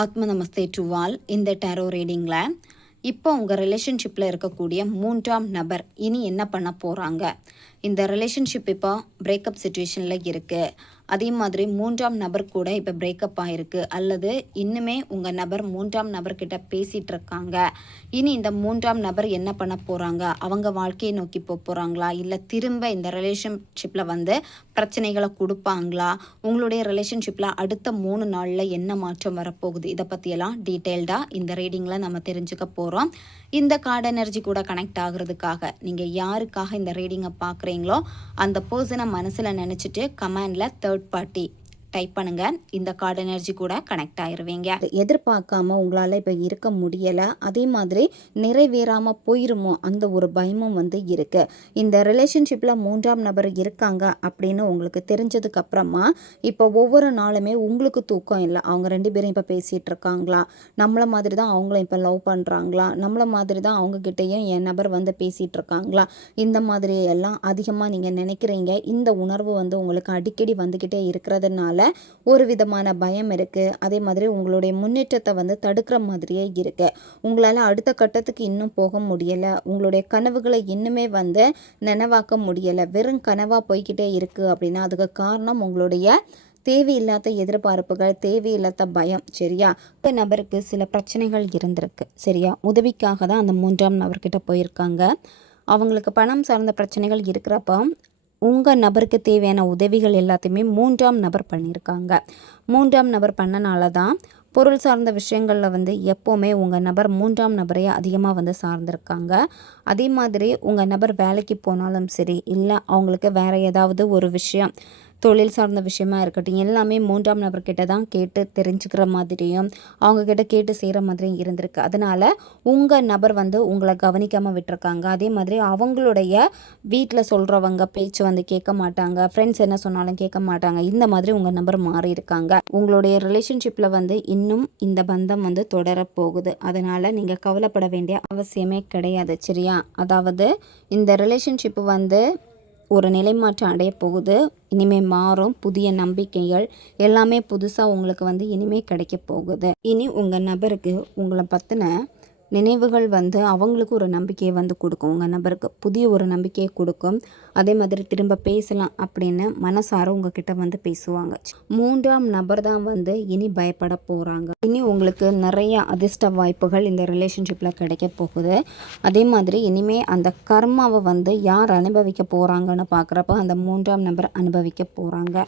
ஆத்ம நமஸ்தே to all. இந்த tarot ரீடிங்கில் இப்போ உங்கள் ரிலேஷன்ஷிப்பில் இருக்கக்கூடிய மூன்றாம் நபர் இனி என்ன பண்ண போகிறாங்க. இந்த ரிலேஷன்ஷிப் இப்போ பிரேக்கப் சுச்சுவேஷனில் இருக்குது. அதே மாதிரி மூன்றாம் நபர் கூட இப்போ பிரேக்கப் ஆகிருக்கு, அல்லது இன்னுமே உங்கள் நபர் மூன்றாம் நபர்கிட்ட பேசிகிட்டு இருக்காங்க. இனி இந்த மூன்றாம் நபர் என்ன பண்ண போகிறாங்க, அவங்க வாழ்க்கையை நோக்கி போகிறாங்களா, இல்லை திரும்ப இந்த ரிலேஷன்ஷிப்பில் வந்து பிரச்சனைகளை கொடுப்பாங்களா, உங்களுடைய ரிலேஷன்ஷிப்பில் அடுத்த 3 நாளில் என்ன மாற்றம் வரப்போகுது, இதை பற்றியெல்லாம் டீட்டெயில்டாக இந்த ரீடிங்கில் நம்ம தெரிஞ்சுக்க போகிறோம். இந்த கார்டு எனர்ஜி கூட கனெக்ட் ஆகுறதுக்காக நீங்கள் யாருக்காக இந்த ரீடிங்கை பார்க்குறீங்களோ அந்த பர்சனை மனசில் நினச்சிட்டு கமெண்டில் தேர்ட் பார்ட்டி டைப் பண்ணுங்கள். இந்த கார்டு எனர்ஜி கூட கனெக்ட் ஆயிடுவீங்க. எதிர்பார்க்காம உங்களால் இப்போ இருக்க முடியலை, அதே மாதிரி நிறைவேறாமல் போயிருமோ அந்த ஒரு பயமும் வந்து இருக்குது. இந்த ரிலேஷன்ஷிப்பில் மூன்றாம் நபர் இருக்காங்க அப்படின்னு உங்களுக்கு தெரிஞ்சதுக்கப்புறமா இப்போ ஒவ்வொரு நாளுமே உங்களுக்கு தூக்கம் இல்லை. அவங்க 2 பேரும் இப்போ பேசிகிட்டு இருக்காங்களா, நம்மளை மாதிரி தான் அவங்களும் இப்போ லவ் பண்ணுறாங்களா, நம்மளை மாதிரி தான் அவங்கக்கிட்டேயும் என் நபர் வந்து பேசிகிட்டு இருக்காங்களா, இந்த மாதிரி எல்லாம் அதிகமாக நீங்கள் நினைக்கிறீங்க. இந்த உணர்வு வந்து உங்களுக்கு அடிக்கடி வந்துக்கிட்டே இருக்கிறதுனால ஒரு விதமான பயம் இருக்குது. அதே மாதிரி உங்களுடைய முன்னேற்றத்தை வந்து தடுக்கிற மாதிரியே இருக்குது. உங்களால் அடுத்த கட்டத்துக்கு இன்னும் போக முடியலை. உங்களுடைய கனவுகளை இன்னுமே வந்து நினைவாக்க முடியலை. வெறும் கனவாக போய்கிட்டே இருக்குது அப்படின்னா அதுக்கு காரணம் உங்களுடைய தேவையில்லாத எதிர்பார்ப்புகள், தேவையில்லாத பயம். சரியா, இந்த நபருக்கு சில பிரச்சனைகள் இருந்திருக்கு. சரியா, உதவிக்காக தான் அந்த மூன்றாம் நபர்கிட்ட போயிருக்காங்க. அவங்களுக்கு பணம் சார்ந்த பிரச்சனைகள் இருக்கிறப்ப உங்கள் நபருக்கு தேவையான உதவிகள் எல்லாத்தையுமே மூன்றாம் நபர் பண்ணியிருக்காங்க. மூன்றாம் நபர் பண்ணனால தான் பொருள் சார்ந்த விஷயங்களில் வந்து எப்போவுமே உங்கள் நபர் மூன்றாம் நபரையே அதிகமாக வந்து சார்ந்திருக்காங்க. அதே மாதிரி உங்கள் நபர் வேலைக்கு போனாலும் சரி, இல்லை அவங்களுக்கு வேறு ஏதாவது ஒரு விஷயம், தொழில் சார்ந்த விஷயமா இருக்கட்டும், எல்லாமே மூன்றாம் நபர்கிட்ட தான் கேட்டு தெரிஞ்சுக்கிற மாதிரியும் அவங்கக்கிட்ட கேட்டு செய்கிற மாதிரியும் இருந்திருக்கு. அதனால் உங்கள் நபர் வந்து உங்களை கவனிக்காமல் விட்டுருக்காங்க. அதே மாதிரி அவங்களுடைய வீட்டில் சொல்கிறவங்க பேச்சு வந்து கேட்க மாட்டாங்க, ஃப்ரெண்ட்ஸ் என்ன சொன்னாலும் கேட்க மாட்டாங்க. இந்த மாதிரி உங்கள் நபர் மாறி இருக்காங்க. உங்களுடைய ரிலேஷன்ஷிப்பில் வந்து இன்னும் இந்த பந்தம் வந்து தொடரப்போகுது. அதனால் நீங்கள் கவலைப்பட வேண்டிய அவசியமே கிடையாது. சரியா, அதாவது இந்த ரிலேஷன்ஷிப்பு வந்து ஒரு நிலைமாற்றம் அடைய போகுது. இனிமேல் மாறும். புதிய நம்பிக்கைகள் எல்லாமே புதுசாக உங்களுக்கு வந்து இனிமேல் கிடைக்க போகுது. இனி உங்கள் நபருக்கு உங்களை பற்றின நினைவுகள் வந்து அவங்களுக்கு ஒரு நம்பிக்கையை வந்து கொடுக்கும். உங்கள் நபருக்கு புதிய ஒரு நம்பிக்கையை கொடுக்கும். அதே மாதிரி திரும்ப பேசலாம் அப்படின்னு மனசார உங்ககிட்ட வந்து பேசுவாங்க. மூன்றாம் நபர் தான் வந்து இனி பயப்பட போகிறாங்க. இனி உங்களுக்கு நிறைய அதிர்ஷ்ட வாய்ப்புகள் இந்த ரிலேஷன்ஷிப்பில் கிடைக்க போகுது. அதே மாதிரி இனிமேல் அந்த கர்மாவை வந்து யார் அனுபவிக்க போகிறாங்கன்னு பார்க்குறப்ப அந்த மூன்றாம் நபர் அனுபவிக்க போகிறாங்க.